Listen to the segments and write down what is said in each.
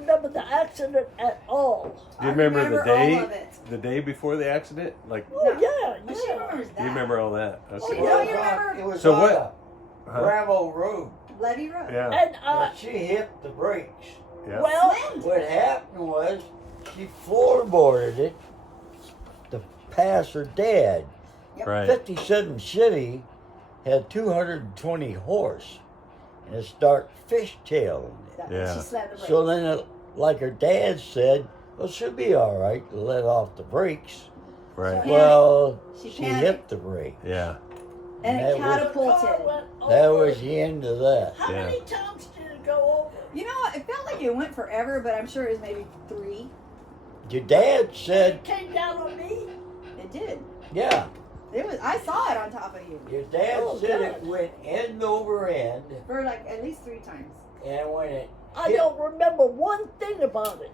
remember the accident at all. Do you remember the day? all of it. The day before the accident? Like, Oh, yeah, But she yeah. remembers that. you remember all that? Oh, Okay. yeah. you remember? It was So on what- a Huh? gravel road. Levy Road. Yeah. And, And she hit the brakes. Yeah. well, Slammed. What happened was she floorboarded it to pass her dad. Right. 57 Chevy had 220 horse and it started fishtailing it. Yeah. She slammed the brakes. So then, like her dad said, well, she'll be all right to let off the brakes. Right. Well, She she panicked. hit the brake. Yeah. and it that was- catapulted. That was the end of that. How Yeah. many times did it go over? You know what? It felt like it went forever, but I'm sure it was maybe 3. Your dad said, It came down on me. It did. yeah. It was. I saw it on top of you Your dad Oh, said God. it went end over end, for like at least 3 times. and when it I hit, don't remember one thing about it.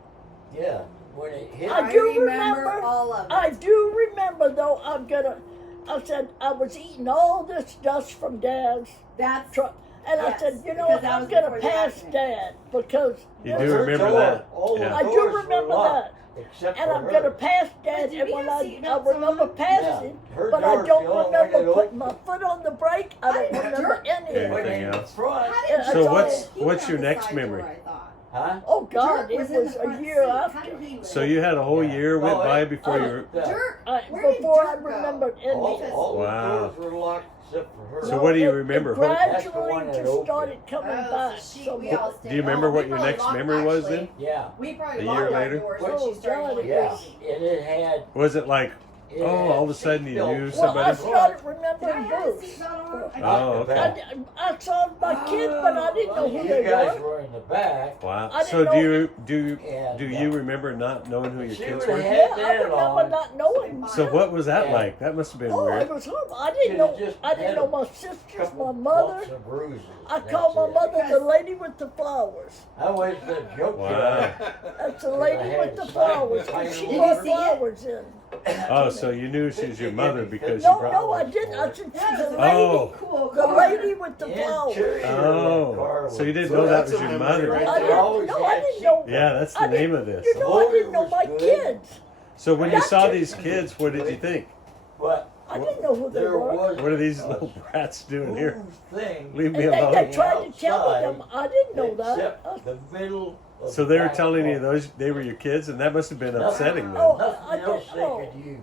yeah, when it hit, I do remember remember- all of it. I do remember, though, I said, I was eating all this dust from Dad's That's truck. And I Yes, said, you know, because that I'm was going before to the pass accident. Dad because You this- do remember that? All the Yeah. I do doors were remember locked, that. except and for I'm her. going to pass Dad. But did And we when have I seatbelts remember on? passing, Yeah. Her but I doors, don't the only way remember to putting open- my foot on the brake. I don't I- remember Jerk. any of Yeah. it. When Anything in else? front, How Yeah, did So Joe- what's- he what's went your on the next side memory? door, I thought. huh? Oh, God, Jerk it was in was the a front year seat. How after. did he live? So you had a whole Yeah. year went No, by it- before you were. Jerk. Where did Before I Jerk go? remembered any All, of it. all Wow. the doors were locked except for her. So what do you it- remember? It What- That's the gradually one that just opened. started coming Oh, back. so So we all much. Do you remember Oh, what we your probably next locked, memory was actually. then? Yeah, We probably A locked year our later? doors Oh, when she started God, going yeah, crazy. and it had. Was it like, It oh, had all of a sudden you seatbelt. knew Well, I somebody? started Did I remembering have a Bruce. seatbelt on? I Not Oh, the okay. back. I saw my kids, but I didn't know Well, who you they guys were. were in the back. Wow. I So didn't And, do you remember not knowing who your she kids would've were? had Yeah, I that remember on. not knowing. So what was that Yeah. like? That must have been Oh, it weird. was horrible. I didn't Should've know. just I didn't had know a my sisters, Couple my mother. bumps and bruises. I That's called my it. mother the lady with the flowers. I was the joke. Wow. That's the I lady had with the signs flowers. behind And she her. Did brought you see it? flowers in. Oh, so you knew she was your mother because No, you brought. no, I didn't. I said That she's was the a lady. Oh. cool The car. lady with the flowers. Interior of that car Oh, was so you didn't So know that that's was a your memory mother? right I there. didn't always know. I had didn't know. Yeah, that's the I name didn't- of this. You know, I didn't know was my good. kids. So when you That's saw it. these kids, what did you think? But I didn't know who they there were. was What are these little brats doing here? thing. Leave me And they alone. tried to tell me outside, them. I didn't know that. Except the middle of So the they were back telling you wall. those they were your kids, and that must have been upsetting Oh, then. Nothing I else did- they oh. could use.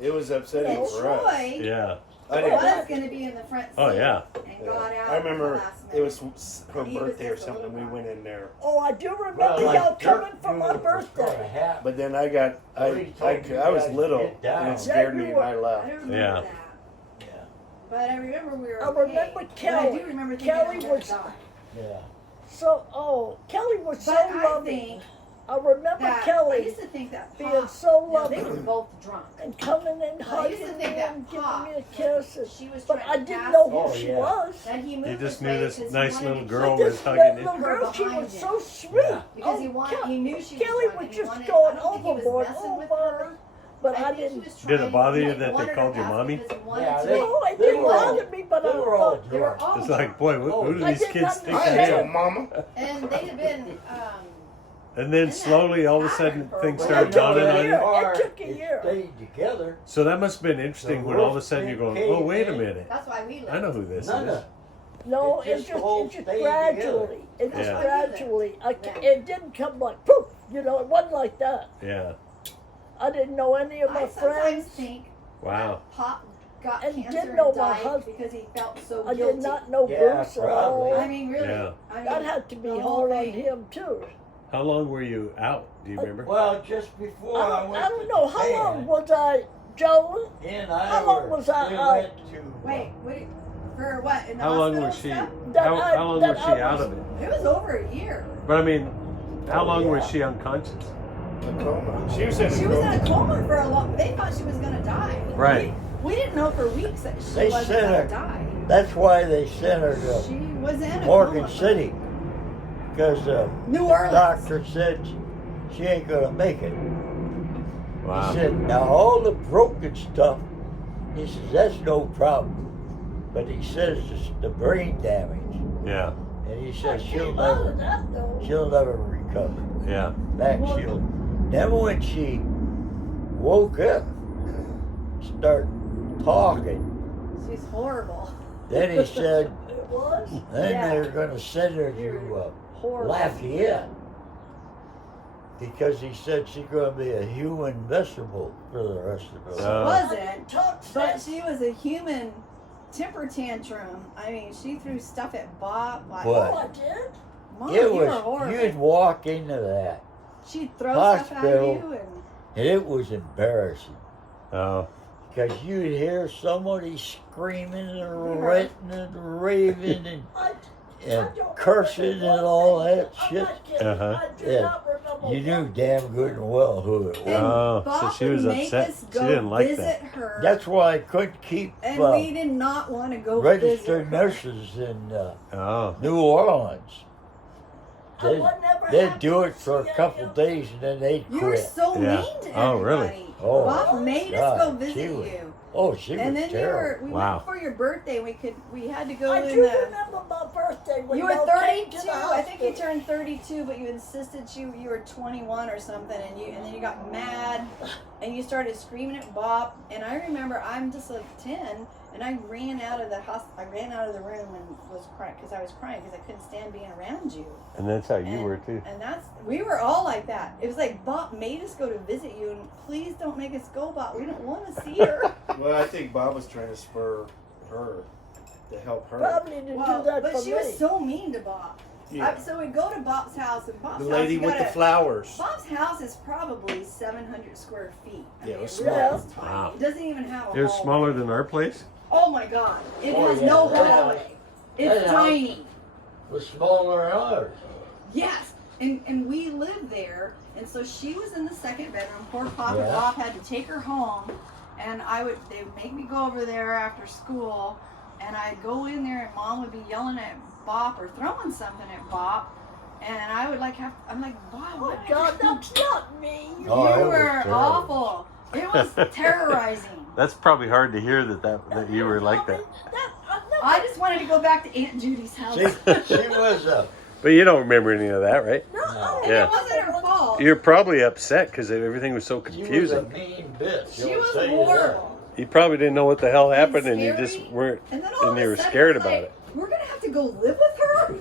It was upsetting And for us. Troy Yeah. I didn't. was going to be in the front seat. Oh, yeah. And got out I remember at the last it minute. was her He was birthday or just a something. little We guy. went in there, Oh, I do remember Well, like y'all Dirk coming for knew my it was gonna birthday. happen. but then I got Well, he told you I was guys to little get down. and it scared Yeah, me you and I I left. don't remember Yeah. that. Yeah, But I remember we were I okay. remember But I Kelly. do remember thinking Kelly I was gonna was- die. yeah. So, Kelly was so But I loving. think I remember that I Kelly used to think that being Pop, so no, they loving were both drunk. and coming and I used hugging to me think that and giving Pop, me a kiss. And, she was but trying I to didn't pass know me. who Oh, she yeah. was. That he moved You just this knew way this 'cause he nice wanted little to girl keep was This hugging you. little girl, Her she behind was him. so sweet. Yeah. Because Oh, he knew she was Kelly drunk was and he just wanted, going I don't think he was overboard. messing with Oh, her, but I think he didn't. was Did it trying- bother you he that they wanted her called you to pass mommy? because he wanted Yeah, to- they- No, it they didn't were all- bother me, but they I were all thought They were drunk. all It's drunk. like, boy, who do I these did kids not think I I ain't no am? mama. And they'd have been, And then slowly, all of a sudden, things Well, started it took a dawning on year. you. It took a year. Stayed together. So that must have been interesting when all of a sudden you're going, oh, wait a minute. that's why we left. I know who this None is. of No, It it's just all just stayed gradually. It just Yeah. gradually. Yeah. It didn't come like poof. You know, it wasn't like that. Yeah. I didn't know any of my I sometimes friends. think Wow. Pop got And cancer didn't know and my died husband. because he felt so I guilty. did not know Yeah, Bruce at probably. all. I mean, really. Yeah. I mean, That had to be the whole hard on thing. him too. How long were you out? Do you it. remember? Well, just before I went I don't to know how Japan, long was I, Joe? he and I how long were- was I we out? went to, Wait, wait, for what? In the How long hospital was she? stuff? That How I- long that was I she out was- of it? It was over a year. But I mean, how Oh, long was yeah. she unconscious? A coma. She was in She a was in coma. a coma for a long. They thought she was gonna die. Right. We didn't know for weeks that she They wasn't said gonna her- die. that's why they sent her She to was in a Morgan coma. City. Because New Orleans. doctor said she ain't gonna make it. Wow. He said, now all the broken stuff, he says, that's no problem. But he says it's the brain damage. Yeah. And he I said came out of that though. she'll never recover. Yeah. Back Well- she'll. Then when she woke up, start talking, She's horrible. then he said, It was. then Yeah. they're going to send her to Horrible. Lafayette. Because he said she's going to be a human vegetable for the rest of her She life. wasn't, but she was a human temper tantrum. I mean, she threw stuff at Bob. Like, What? Oh, I did. Mom, It you were was, horrible. you'd walk into that, She'd throw stuff at hospital. you, and and it was embarrassing. Oh. Because you'd hear somebody screaming and ranting and raving and I don't cursing remember and all one thing. that I'm shit. not kidding. Uh-huh. I do Yeah. not remember. You knew one damn good and well who it was. and Oh, so Bob she was would make upset. us She go didn't like visit that. her. That's why I couldn't keep and we did not want to go registered visit her. nurses in Oh. New Orleans. I They'd, would never they'd have do to it for a see couple any of days and then they'd You were quit. so Yeah. mean to Oh, really? everybody. Oh, Bob made us God, go visit she was- you. Oh, she And was then terrible. we Wow. went for your birthday. We had to go I in do the. remember my birthday when You were y'all came to 32. the I think you hospital. turned 32, but you insisted you were 21 or something, and then you got mad, and you started screaming at Bob. And I remember I'm just like 10, and I ran out of the house. I ran out of the room and was crying because I was crying because I couldn't stand being around you. And that's how you and, were too. And we were all like that. It was like Bob made us go to visit you, and please don't make us go, Bob. We don't want to see her. Well, I think Bob was trying to spur her to help her. Probably didn't Well, do that but for she me. was so mean to Bob. Yeah. So we go to Bob's house, and Bob's The house, lady you with the gotta- flowers. Bob's house is probably 700 square feet. Yeah, it was really small. is tiny. Wow. It doesn't even have a It was hallway. smaller than our place? Oh my God! It Oh, has yeah, no that hallway. house- It's that house- tiny. Was smaller than ours. Yes, and we lived there, and so she was in the second bedroom. Poor Papa Yeah. Bob had to take her home, and they would make me go over there after school, and I'd go in there, and Mom would be yelling at Bob or throwing something at Bob, and I would I'm like, Bob, Oh what God, that's not me. Oh, it you was were terrible. awful. It was terrorizing. That's probably hard to hear that you were like that. I just wanted to go back to Aunt Judy's house. She, she was a. But you don't remember any of that, right? No, I And Yeah. it wasn't her fault. You're probably upset because everything was so She was a confusing. mean bitch. She I'll was tell you that. horrible. You probably didn't know what the hell happened, and you scary. just weren't, And then all and of you a were sudden, scared it's about like, it. We're gonna have to go live with her?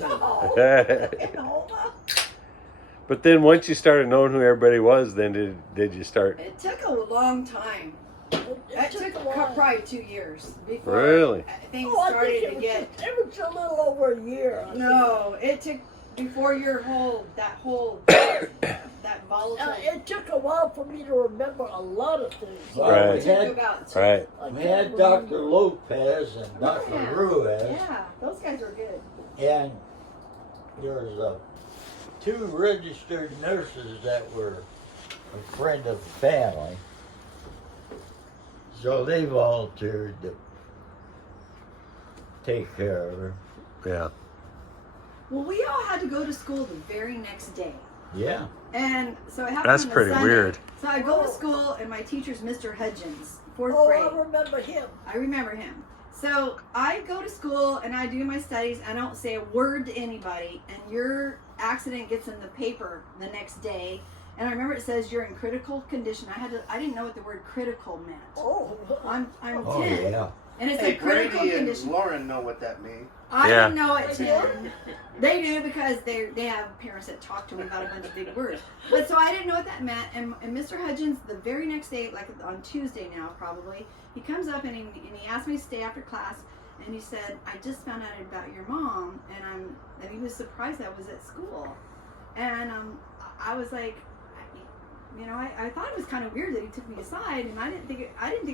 No. But No. then once you started knowing who everybody was, then did you start? It took a long time. It took a while. probably 2 years before Really? things Oh, I started think to it was, get. it was a little over a year. I No, it took before that volatile. It took a while for me to remember a lot of things. Well, Right. we It took had, about 2 Right. I we can't had remember. Dr. Lopez and Dr. Yeah. Ruiz, Yeah, those guys were good. and there was two registered nurses that were a friend of the family. So they volunteered to take care of her. Yeah. Well, we all had to go to school the very next day. Yeah. And so it happened That's on a pretty Sunday. weird. So I go to school, and my teacher's Mr. Hudgens, fourth Oh, grade. I remember him. I remember him. So I go to school and I do my studies. I don't say a word to anybody, and your accident gets in the paper the next day. And I remember it says you're in critical condition. I didn't know what the word critical meant. Oh, I'm Oh 10, yeah. and it's Hey, a critical Brady and condition. Lauren know what that means. I Yeah. didn't know it They then. They do because they have parents that talk to them about a bunch of big words. But so I didn't know what that meant. And Mr. Hudgens, the very next day, like on Tuesday now probably, he comes up and he asked me to stay after class. And he said, I just found out about your mom, and he was surprised I was at school. And I was like, I thought it was kind of weird that he took me aside, and I didn't think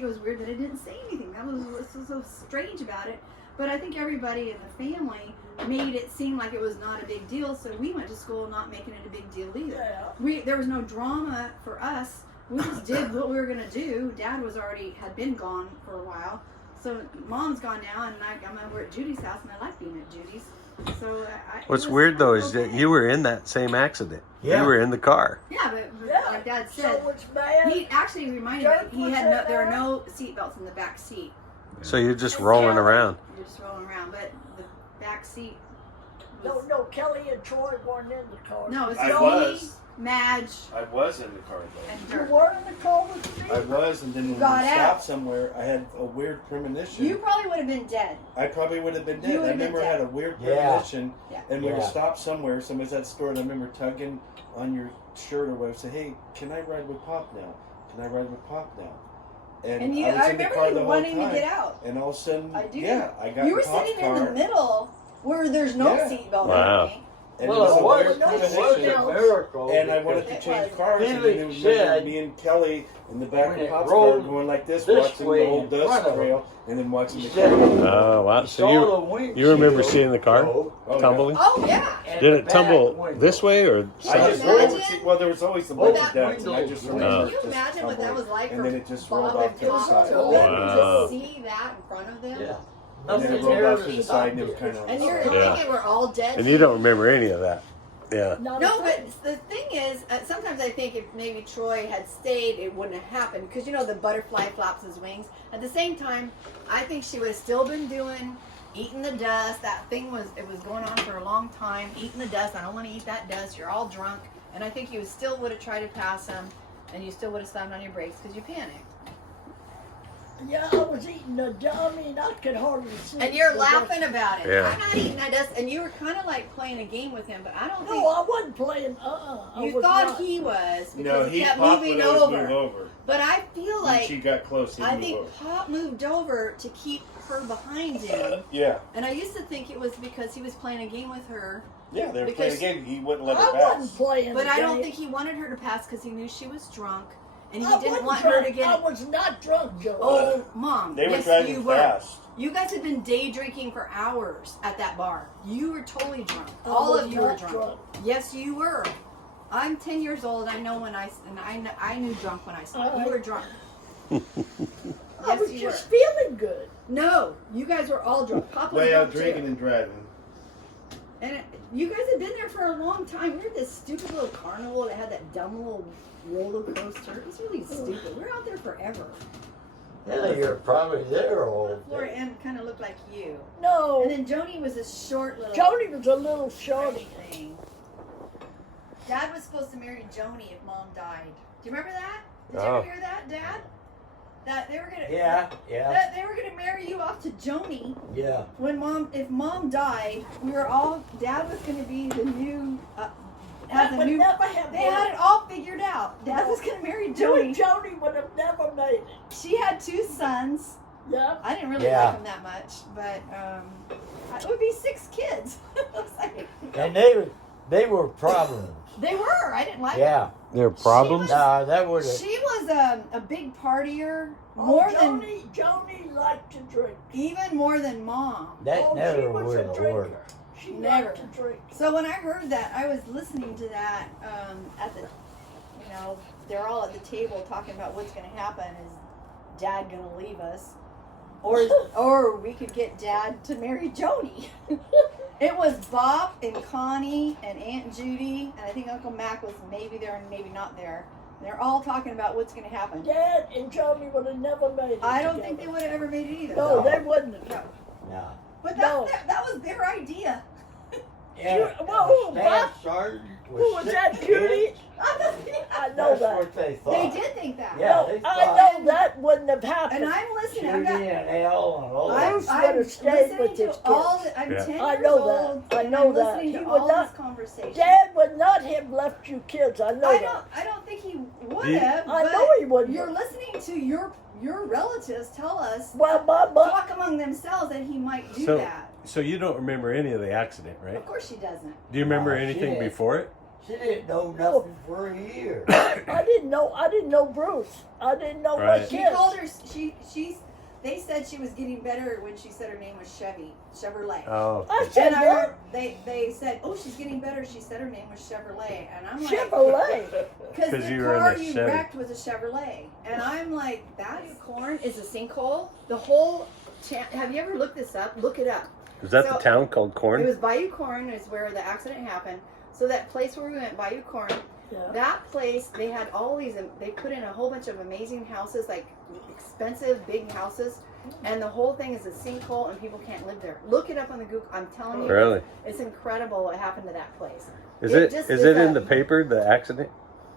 it was weird that I didn't say anything. That was so strange about it. But I think everybody in the family made it seem like it was not a big deal, so we went to school not making it a big deal either. yeah. There was no drama for us. We just did what we were gonna do. Dad had been gone for a while, so Mom's gone now, and I'm over at Judy's house, and I like being at Judy's. So What's weird though is that you were in that same accident. Yeah. You were in the car. Yeah, but Yeah. like Dad So said, it's bad. he actually reminded me there were no seat belts in the back seat. So you're just rolling around. You're just rolling around, but the back seat No, Kelly and Troy weren't in the car. No, it's I me, was. Madge, I was in the car though. and You Dirk. were in the car with me? I was, and then when we got out. stopped somewhere, I had a weird premonition. You probably would have been dead. I probably would have been You dead. I would have been remember I dead. had a weird Yeah. premonition, Yeah. and we were Yeah. stopped somewhere. Somebody's at the store, and I remember tugging on your shirt or whatever. Say, "Hey, can I ride with Pop now? Can I ride with Pop now?" And you, I was I in the remember car you the whole wanting time. to get out. And all of a sudden, I do. yeah, I got You were in Pop's sitting in car, the middle where there's no Yeah. seatbelt. Wow. I think. and Well, it was it a was, weird no it was premonition. a miracle. And I wanted because to change was. cars, and then Felix it was said me and Kelly in the back when of it Pop's car rolled going like this, this watching way the whole in dust front of trail, and then watching the Instead car. of- Oh wow! he So saw the you windshield remember seeing the car go, Oh, tumbling? Oh yeah. and Did the it back tumble window. this way or I south? just Imagine- rolled it. Well, there was always the Both bunch of deaths, and I just windows. remember Can you just imagine what that tumbling. was like And for then it just rolled Bob off and to the Pop side. to Wow. see that in front of them? Yeah. And then it Nothing rolled off there to the side, and it was kind of. And you're Yeah. thinking we're all dead. And you don't remember any of that? Yeah. Not No, a but thing. the thing is, sometimes I think if maybe Troy had stayed, it wouldn't have happened. Because, you know, the butterfly flaps his wings. At the same time, I think she would have still been eating the dust. That thing was going on for a long time. Eating the dust. I don't want to eat that dust. You're all drunk. And I think you still would have tried to pass him. And you still would have slammed on your brakes because you panicked. Yeah, I was eating the dummy and I could hardly see. And you're the laughing about it. Yeah. I'm not eating that dust. And you were kind of like playing a game with him. But I don't No, think I wasn't playing. I you was thought not. he was. Because No, he he kept Pop moving would always over. move over. But I feel When like she got close, he'd I move think over. Pop moved over to keep her behind him. Yeah, And I used to think it was because he was playing a game with her. yeah, they were Because playing a game. He wouldn't let I her pass. wasn't playing. But the I don't game. think he wanted her to pass because he knew she was drunk. And he I didn't wasn't want drunk. her to I get. was not drunk, Joe. Oh, Mom. They were yes, driving you were. fast. You guys had been day drinking for hours at that bar. You were totally drunk. I All was of you were not drunk. Yes, you were. I'm 10 years old. I know when I knew drunk when I saw it. You were drunk. I Yes, was you just were. feeling good. No, you guys were all drunk. Papa was Way drunk out too. drinking and driving. And you guys had been there for a long time. We were at this stupid little carnival that had that dumb little roller coaster. It was really stupid. We were out there forever. Yeah, you're probably there all Laura day. Ann kind of looked like you. No, And then Joni was a short little Joni was a little shorty. thing. Dad was supposed to marry Joni if Mom died. Do you remember that? Did you Oh. ever hear that, Dad? That they were gonna Yeah. that they were gonna marry you off to Joni. Yeah. If Mom died, we were all. Dad was gonna be the new. As That a would new. never have They had it all figured out. Dad was gonna marry You and Joni. Joni would have never made it. She had 2 sons. Yeah. I didn't really Yeah. like them that much, but it would be 6 kids. It was like- And they were problems. they were. I didn't like Yeah. There are problems? Nah, that them. would have. She was a big partier, more than Joni liked to drink. even more than Mom. That Oh, never she was would a have drinker. worked. She Never. liked to drink. So when I heard that, I was listening to that at the, they're all at the table talking about what's going to happen. Is Dad going to leave us, or we could get Dad to marry Joni? It was Bob and Connie and Aunt Judy, and I think Uncle Mac was maybe there and maybe not there. They're all talking about what's going to happen. Dad and Joni would have never made it. I don't think together. they would have ever made it either. No, No. they wouldn't have. No. Nah. But No. that was their idea. Yeah. Well, who, Staff Bob? sergeant Who was sick that, Judy? kids. I know That's that. what they thought. They did think that. Yeah, No, they I thought. know that wouldn't have happened. And I'm listening. Judy I'm not. and Al and all I'm, Bruce that. I'm would have stayed listening with to his all. kids. I'm Yeah. 10 I years know old. that. I and know I'm that. listening He to would all not- this conversation. Dad would not have left you kids. I know that. I don't think he would He- have. I but know he wouldn't. You're listening to your relatives tell us Well, my mom. talk among themselves that he might do So- that. So you don't remember any of the accident, right? Of course she doesn't. Do you remember No, she anything didn't. before it? She didn't know nothing for a year. I didn't know Bruce. I didn't know my Right. She kids. told her she's. They said she was getting better when she said her name was Chevrolet. Oh, I said And what? they said, oh, she's getting better. She said her name was Chevrolet, and I'm like, Chevrolet. because 'Cause the you were in car a you Chevy. wrecked was a Chevrolet, and I'm like, that's corn is a sinkhole. The whole have you ever looked this up? Look it up. is that So- the town called Corn? It was Bayou Corn is where the accident happened. So that place where we went, Bayou Corn, Yeah. that place they had all these. They put in a whole bunch of amazing houses, like expensive big houses. And the whole thing is a sinkhole, and people can't live there. Look it up on the Google. I'm telling you, Really? it's incredible what happened to that place. Is it just is it in the paper, the accident?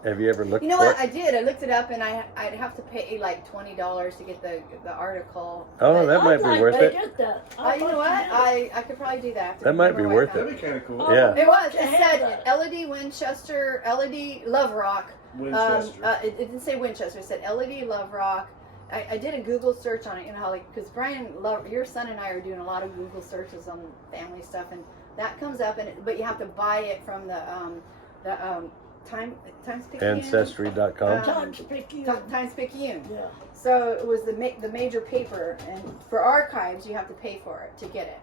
Have you ever looked You know for what? it? I did. I looked it up, and I'd have to pay like $20 to get the article. Oh, But, that might be I'd worth like it. to get that. you know what? I could probably do that. I have to That might be remember where I worth found That'd be kind of cool. Oh, Yeah. It was. to It have said that. LED Winchester, LED Love Rock. Winchester. It didn't say Winchester. It said LED Love Rock. I did a Google search on it. You know how, like, because Brian, your son and I are doing a lot of Google searches on family stuff, and that comes up. But you have to buy it from the Times Picayune. Ancestry.com. Times Picayune. Yeah. So it was the major paper, and for archives you have to pay for it to get it.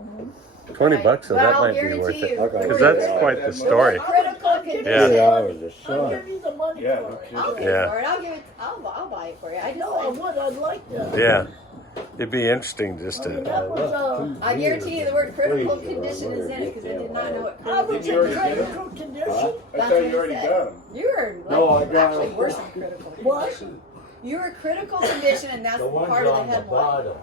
Mhm. $20, so But that I'll might be guarantee worth it. you, Okay. Because for that's your- quite the Yeah. story. critical condition. Yeah. 3 hours of I'll sun. give you the money Yeah, for no it. kidding. I'll pay Yeah. for it. I'll buy it for you. I No, I just would. I'd like that. Yeah. It'd be interesting just I mean, to. that was, I guarantee you the word critical condition is in it because I did not know what I critical was you in already condition. do? critical condition. Huh? I That's thought what you he already said. got 'em. You were like, No, I got actually it. worse than critical What? condition. You were critical condition, and that's The ones part of the on the headline. bottom.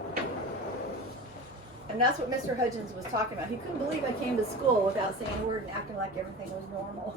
And that's what Mr. Hudgens was talking about. He couldn't believe I came to school without saying a word and acting like everything was normal.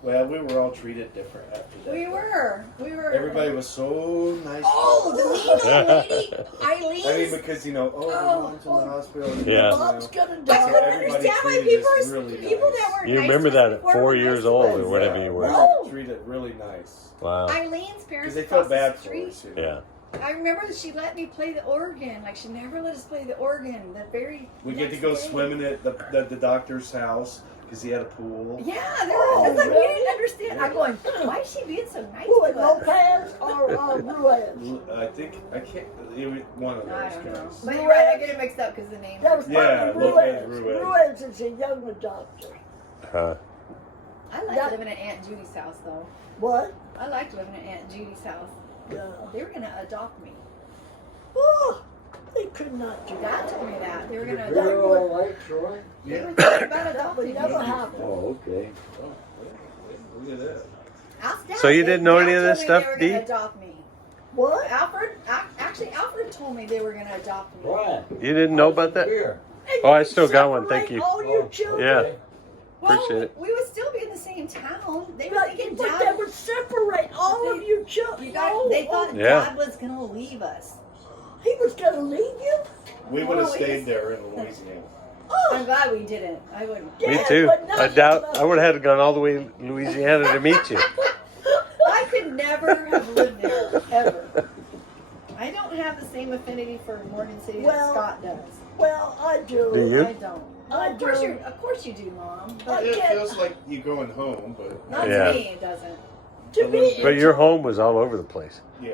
Well, we were all treated different after that. We were. Everybody was so nice. Oh, the mean old lady, Eileen. I mean, because you know, Oh, everyone's in the hospital. and, Yeah. Mom's gonna I die. couldn't everybody understand why treated people us are really people nice. that were You nice remember to that us at before 4 were years nice to old us. or whatever you were. We Oh. were treated really nice. Wow. Eileen's parents Because they across felt bad the for street. us. You know? Yeah. I remember that she let me play the organ. Like, she never let us play the organ. The very We get to next go day. swimming at the doctor's house because he had a pool. Yeah, it's like we really? didn't understand. I'm going, why is she being so nice Who, at to us? Lopez or Ruiz? I think I can't. It was one of I those don't know. guys. But you're right, I get it mixed up because the name. That was Yeah, probably Lopez Ruiz. Ruiz. Ruiz is a young doctor. Huh. I liked that- living at Aunt Judy's house, though. What? I liked living at Aunt Judy's house. Yeah. They were going to adopt me. Oh, they could not do Dad that. told me that. They were going to You're adopt all right, Troy? me. They Yeah. were thinking about That adopting would me. never happen. Oh, okay. Oh, look at that. Ask Dad. So you didn't know any of Dad this told me stuff, They were Dee? going to adopt me. What? Alfred told me they were going to adopt me. Brian. You didn't know about that? Here. And Oh, I you still got one, separate thank you. All your Oh, children. Yeah. Well, Appreciate it. we would still be in the same town. They were But, thinking but they Dad. would separate all of your children. You guys, they thought Yeah. Dad was going to leave us. He was going to leave you? We would have Oh, stayed yes. there in Louisiana. I'm Oh, glad we didn't. I wouldn't. Me Dad too. would not I doubt have I would have had to gone all the way to Louisiana to meet you. I could never have lived there, ever. I don't have the same affinity for Morgan City Well, that Scott does. Well, I do. Do you? I don't. I of course do. of course you do, Mom. But It Okay. feels like you going home, but not Yeah. to me, it doesn't. To me, But your home was all over the place. yeah.